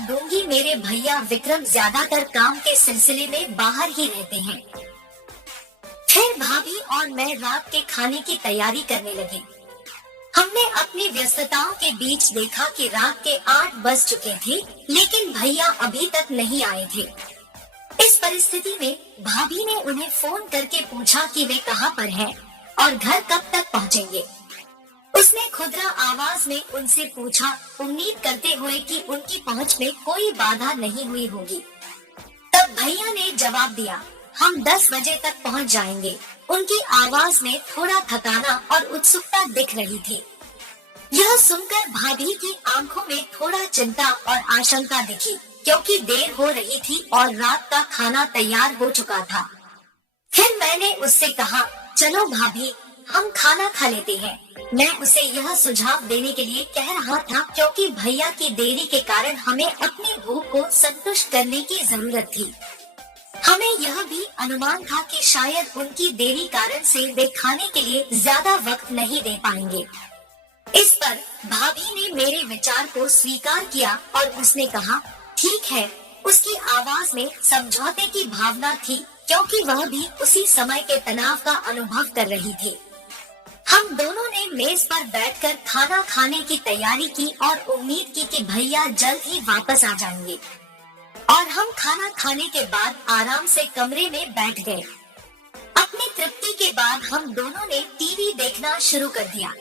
दूंगी। मेरे भैया विक्रम ज्यादातर काम के सिलसिले में बाहर ही रहते हैं। फिर भाभी और मैं रात के खाने की तैयारी करने लगे। हमने अपनी व्यस्तताओं के बीच देखा कि रात के 8 बज चुके थे, लेकिन भैया अभी तक नहीं आए थे। इस परिस्थिति में भाभी ने उन्हें फोन करके पूछा कि वे कहाँ पर हैं और घर कब तक पहुँचेंगे। उसने खुदरा आवाज में उनसे पूछा, उम्मीद करते हुए कि उनकी पहुंच में कोई बाधा नहीं हुई होगी। तब भैया ने जवाब दिया, हम 10 बजे तक पहुंच जाएंगे। उनकी आवाज में थोड़ा थकाना और उत्सुकता दिख रही थी। यह सुनकर भाभी की आंखों में थोड़ा चिंता और आशंका दिखी, क्योंकि देर हो रही थी और रात का खाना तैयार हो चुका था। फिर मैंने उससे कहा, चलो भाभी, हम खाना खा लेते हैं। मैं उसे यह सुझाव देने के लिए कह रहा था, क्योंकि भैया की देरी के कारण हमें अपनी भूख को संतुष्ट करने की जरूरत थी। हमें यह भी अनुमान था कि शायद उनकी देरी कारण से वे खाने के लिए ज्यादा वक्त नहीं दे पाएंगे। इस पर भाभी ने मेरे विचार को स्वीकार किया और उसने कहा, ठीक है। उसकी आवाज में समझौते की भावना थी, क्योंकि वह भी उसी समय के तनाव का अनुभव कर रही थी। हम दोनों ने मेज पर बैठकर खाना खाने की तैयारी की और उम्मीद की कि भैया जल्द ही वापस आ जाएंगे। और हम खाना खाने के बाद आराम से कमरे में बैठ गए। अपनी तृप्ति के बाद हम दोनों ने टीवी देखना शुरू कर दिया।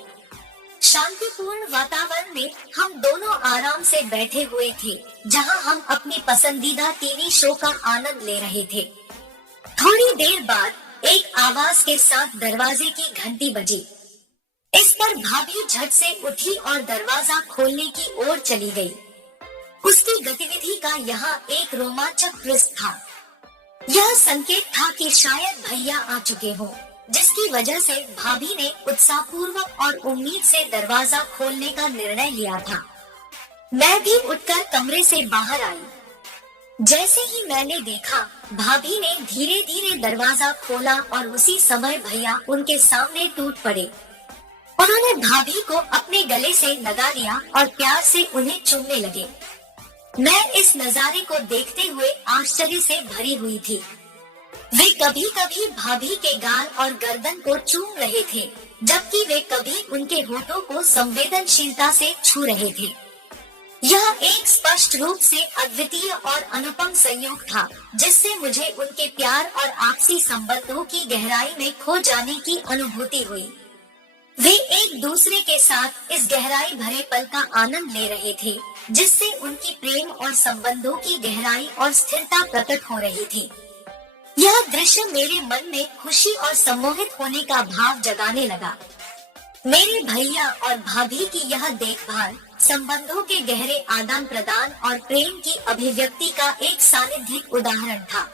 शांतिपूर्ण वातावरण में हम दोनों आराम से बैठे हुए थे, जहां हम अपनी पसंदीदा टीवी शो का आनंद ले रहे थे। थोड़ी देर बाद एक आवाज के साथ दरवाजे की घंटी बजी। इस पर भाभी झट से उठी और दरवाजा खोलने की ओर चली गई। उसकी गतिविधि का यहाँ एक रोमांचक ट्विस्ट था। यह संकेत था कि शायद भैया आ चुके हों, जिसकी वजह से भाभी ने उत्साहपूर्वक और उम्मीद से दरवाजा खोलने का निर्णय लिया था। मैं भी उठकर कमरे से बाहर आई। जैसे ही मैंने देखा, भाभी ने धीरे धीरे दरवाजा खोला और उसी समय भैया उनके सामने टूट पड़े। उन्होंने भाभी को अपने गले से लगा लिया और प्यार से उन्हें चूमने लगे। मैं इस नजारे को देखते हुए आश्चर्य से भरी हुई थी। वे कभी कभी भाभी के गाल और गर्दन को चूम रहे थे, जबकि वे कभी उनके होठों को संवेदनशीलता से छू रहे थे। यह एक स्पष्ट रूप से अद्वितीय और अनुपम संयोग था, जिससे मुझे उनके प्यार और आपसी संबंधों की गहराई में खो जाने की अनुभूति हुई। वे एक दूसरे के साथ इस गहराई भरे पल का आनंद ले रहे थे, जिससे उनकी प्रेम और संबंधों की गहराई और स्थिरता प्रकट हो रही थी। यह दृश्य मेरे मन में खुशी और सम्मोहित होने का भाव जगाने लगा। मेरे भैया और भाभी की यह देखभाल संबंधों के गहरे आदान प्रदान और प्रेम की अभिव्यक्ति का एक सानिध्यिक उदाहरण था।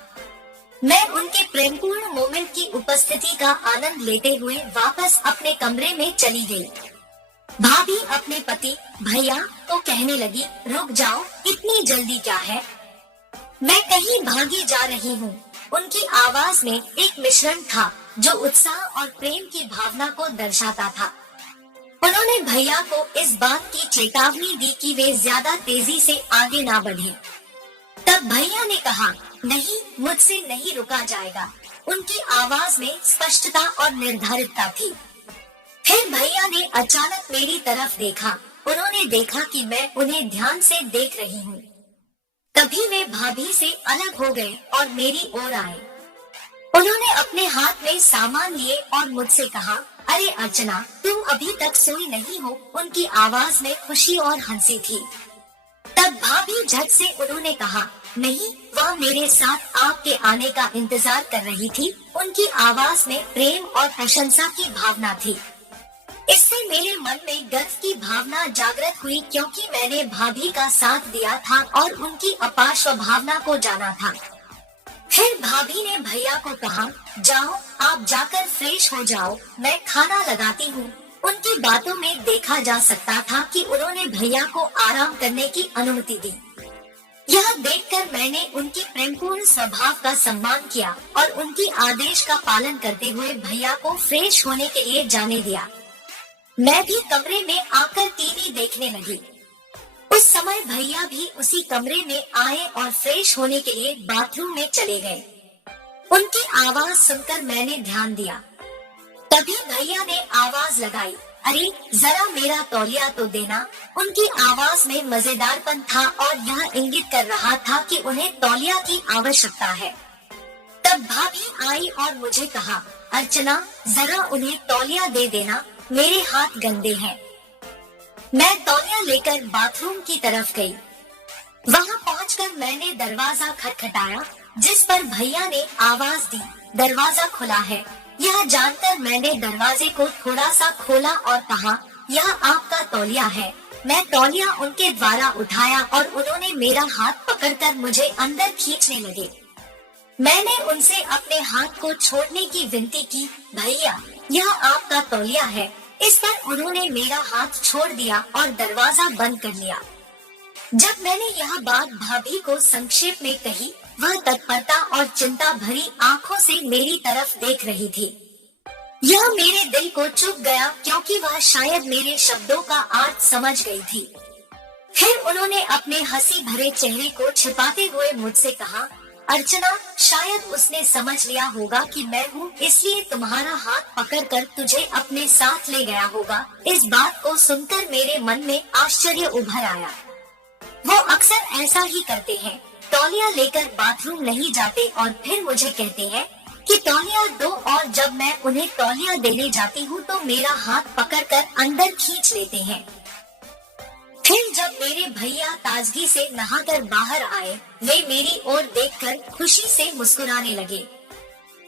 मैं उनके प्रेमपूर्ण मोमेंट की उपस्थिति का आनंद लेते हुए वापस अपने कमरे में चली गई। भाभी अपने पति भैया को कहने लगी, रुक जाओ, इतनी जल्दी क्या है? मैं कहीं भागी जा रही हूँ। उनकी आवाज में एक मिश्रण था जो उत्साह और प्रेम की भावना को दर्शाता था। उन्होंने भैया को इस बात की चेतावनी दी कि वे ज्यादा तेजी से आगे ना बढ़ें। तब भैया ने कहा, नहीं, मुझसे नहीं रुका जाएगा। उनकी आवाज में स्पष्टता और निर्धारितता थी। फिर भैया ने अचानक मेरी तरफ देखा। उन्होंने देखा कि मैं उन्हें ध्यान से देख रही हूँ। तभी वे भाभी से अलग हो गए और मेरी ओर आए। उन्होंने अपने हाथ में सामान लिए और मुझसे कहा, अरे अर्चना, तुम अभी तक सोई नहीं हो। उनकी आवाज में खुशी और हंसी थी। तब भाभी झट से उन्होंने कहा, नहीं, वह मेरे साथ आपके आने का इंतजार कर रही थी। उनकी आवाज में प्रेम और प्रशंसा की भावना थी। इससे मेरे मन में गर्व की भावना जागृत हुई, क्योंकि मैंने भाभी का साथ दिया था और उनकी अपार स्वभावना को जाना था। फिर भाभी ने भैया को कहा, जाओ, आप जाकर फ्रेश हो जाओ, मैं खाना लगाती हूँ। उनकी बातों में देखा जा सकता था कि उन्होंने भैया को आराम करने की अनुमति दी। यह देखकर मैंने उनकी प्रेमपूर्ण स्वभाव का सम्मान किया और उनकी आदेश का पालन करते हुए भैया को फ्रेश होने के लिए जाने दिया। मैं भी कमरे में आकर टीवी देखने लगी। उस समय भैया भी उसी कमरे में आए और फ्रेश होने के लिए बाथरूम में चले गए। उनकी आवाज सुनकर मैंने ध्यान दिया। तभी भैया ने आवाज लगाई, अरे जरा मेरा तौलिया तो देना। उनकी आवाज में मजेदारपन था और यह इंगित कर रहा था कि उन्हें तौलिया की आवश्यकता है। तब भाभी आई और मुझे कहा, अर्चना जरा उन्हें तौलिया दे देना, मेरे हाथ गंदे हैं। मैं तौलिया लेकर बाथरूम की तरफ गई। वहां पहुंचकर मैंने दरवाजा खटखटाया, जिस पर भैया ने आवाज दी, दरवाजा खुला है। यह जानकर मैंने दरवाजे को थोड़ा सा खोला और कहा, यह आपका तौलिया है। मैं तौलिया उनके द्वारा उठाया और उन्होंने मेरा हाथ पकड़कर मुझे अंदर खींचने लगे। मैंने उनसे अपने हाथ को छोड़ने की विनती की, भैया यह आपका तौलिया है। इस पर उन्होंने मेरा हाथ छोड़ दिया और दरवाजा बंद कर लिया। जब मैंने यह बात भाभी को संक्षेप में कही, वह तत्परता और चिंता भरी आंखों से मेरी तरफ देख रही थी। यह मेरे दिल को चुभ गया, क्योंकि वह शायद मेरे शब्दों का अर्थ समझ गई थी। फिर उन्होंने अपने हंसी भरे चेहरे को छिपाते हुए मुझसे कहा, अर्चना शायद उसने समझ लिया होगा कि मैं हूँ, इसलिए तुम्हारा हाथ पकड़कर तुझे अपने साथ ले गया होगा। इस बात को सुनकर मेरे मन में आश्चर्य उभर आया। वो अक्सर ऐसा ही करते हैं, तौलिया लेकर बाथरूम नहीं जाते और फिर मुझे कहते हैं कि तौलिया दो, और जब मैं उन्हें तौलिया देने जाती हूँ तो मेरा हाथ पकड़कर अंदर खींच लेते हैं। फिर जब मेरे भैया ताजगी से नहाकर बाहर आए, वे मेरी ओर देखकर खुशी से मुस्कुराने लगे।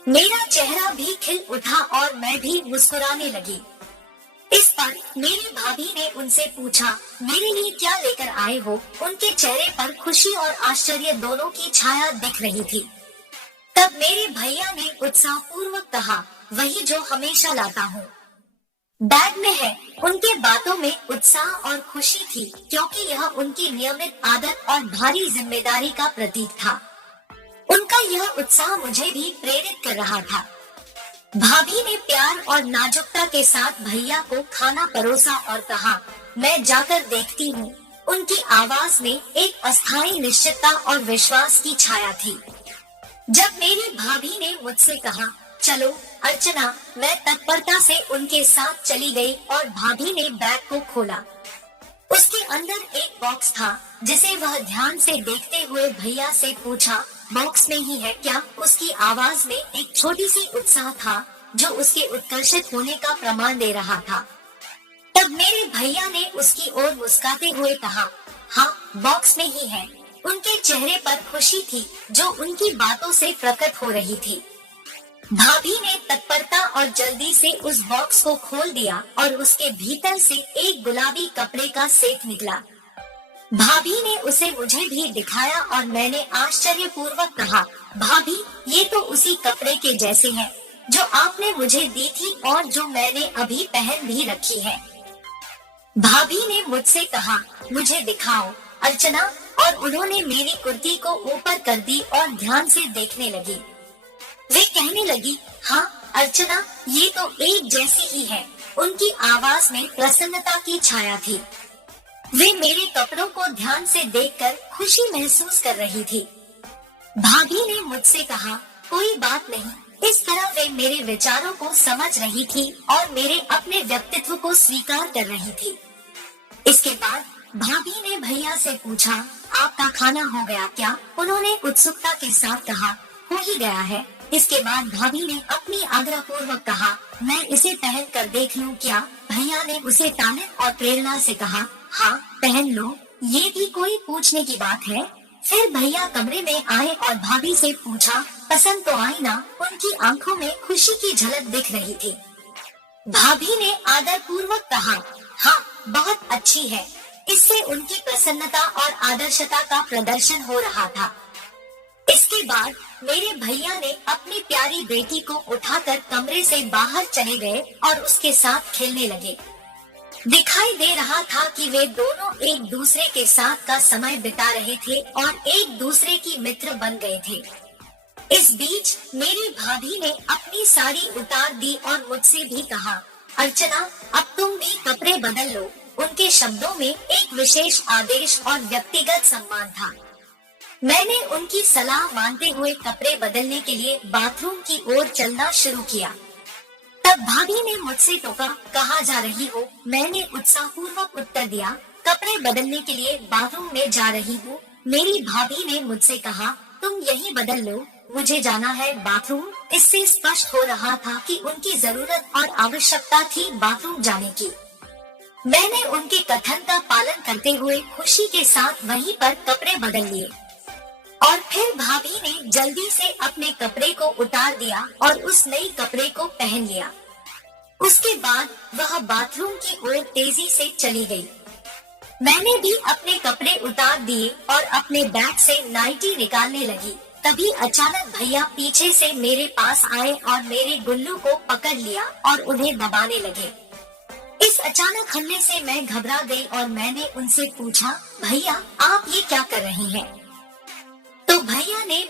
मेरा चेहरा भी खिल उठा और मैं भी मुस्कुराने लगी। इस पर मेरी भाभी ने उनसे पूछा, मेरे लिए क्या लेकर आए हो? उनके चेहरे पर खुशी और आश्चर्य दोनों की छाया दिख रही थी। तब मेरे भैया ने उत्साह पूर्वक कहा, वही जो हमेशा लाता हूँ, बैग में है। उनके बातों में उत्साह और खुशी थी, क्योंकि यह उनकी नियमित आदत और भारी जिम्मेदारी का प्रतीक था। उनका यह उत्साह मुझे भी प्रेरित कर रहा था। भाभी ने प्यार और नाजुकता के साथ भैया को खाना परोसा और कहा, मैं जाकर देखती हूँ। उनकी आवाज में एक अस्थायी निश्चितता और विश्वास की छाया थी। जब मेरी भाभी ने मुझसे कहा, चलो अर्चना, मैं तत्परता से उनके साथ चली गई और भाभी ने बैग को खोला। उसके अंदर एक बॉक्स था, जिसे वह ध्यान से देखते हुए भैया से पूछा, बॉक्स में ही है क्या? उसकी आवाज में एक छोटी सी उत्साह था, जो उसके उत्कर्षित होने का प्रमाण दे रहा था। तब मेरे भैया ने उसकी ओर मुस्कुराते हुए कहा, हाँ बॉक्स में ही है। उनके चेहरे पर खुशी थी, जो उनकी बातों से प्रकट हो रही थी। भाभी ने तत्परता और जल्दी से उस बॉक्स को खोल दिया और उसके भीतर से एक गुलाबी कपड़े का सेट निकला। भाभी ने उसे मुझे भी दिखाया और मैंने आश्चर्य पूर्वक कहा, भाभी ये तो उसी कपड़े के जैसे है जो आपने मुझे दी थी और जो मैंने अभी पहन भी रखी है। भाभी ने मुझसे कहा, मुझे दिखाओ अर्चना, और उन्होंने मेरी कुर्ती को ऊपर कर दी और ध्यान से देखने लगी। वे कहने लगी, हाँ अर्चना, ये तो एक जैसी ही है। उनकी आवाज में प्रसन्नता की छाया थी। वे मेरे कपड़ों को ध्यान से देखकर खुशी महसूस कर रही थी। भाभी ने मुझसे कहा, कोई बात नहीं। इस तरह वे मेरे विचारों को समझ रही थी और मेरे अपने व्यक्तित्व को स्वीकार कर रही थी। इसके बाद भाभी ने भैया से पूछा, आपका खाना हो गया क्या? उन्होंने उत्सुकता के साथ कहा, हो ही गया है। इसके बाद भाभी ने अपनी आग्रह पूर्वक कहा, मैं इसे पहन कर देख लूं क्या? भैया ने उसे ताने और प्रेरणा से कहा, हाँ पहन लो, ये भी कोई पूछने की बात है। फिर भैया कमरे में आए और भाभी से पूछा, पसंद तो आई ना? उनकी आंखों में खुशी की झलक दिख रही थी। भाभी ने आदर पूर्वक कहा, हाँ बहुत अच्छी है। इससे उनकी प्रसन्नता और आदर्शता का प्रदर्शन हो रहा था। इसके बाद मेरे भैया ने अपनी प्यारी बेटी को उठाकर कमरे से बाहर चले गए और उसके साथ खेलने लगे। दिखाई दे रहा था कि वे दोनों एक दूसरे के साथ का समय बिता रहे थे और एक दूसरे की मित्र बन गए थे। इस बीच मेरी भाभी ने अपनी साड़ी उतार दी और मुझसे भी कहा, अर्चना अब तुम भी कपड़े बदल लो। उनके शब्दों में एक विशेष आदेश और व्यक्तिगत सम्मान था। मैंने उनकी सलाह मानते हुए कपड़े बदलने के लिए बाथरूम की ओर चलना शुरू किया। तब भाभी ने मुझसे टोका, कहाँ जा रही हो? मैंने उत्साहपूर्वक उत्तर दिया, कपड़े बदलने के लिए बाथरूम में जा रही हूँ। मेरी भाभी ने मुझसे कहा, तुम यही बदल लो, मुझे जाना है बाथरूम। इससे स्पष्ट हो रहा था कि उनकी जरूरत और आवश्यकता थी बाथरूम जाने की। मैंने उनके कथन का पालन करते हुए खुशी के साथ वहीं पर कपड़े बदल लिए और फिर भाभी ने जल्दी से अपने कपड़े को उतार दिया और उस नई कपड़े को पहन लिया। उसके बाद वह बाथरूम की ओर तेजी से चली गई। मैंने भी अपने कपड़े उतार दिए और अपने बैग से नाइटी निकालने लगी। तभी अचानक भैया पीछे से मेरे पास आए और मेरे गुल्लू को पकड़ लिया और उन्हें दबाने लगे। इस अचानक हमले से मैं घबरा गई और मैंने उनसे पूछा, भैया आप ये क्या कर रही हैं? तो भैया ने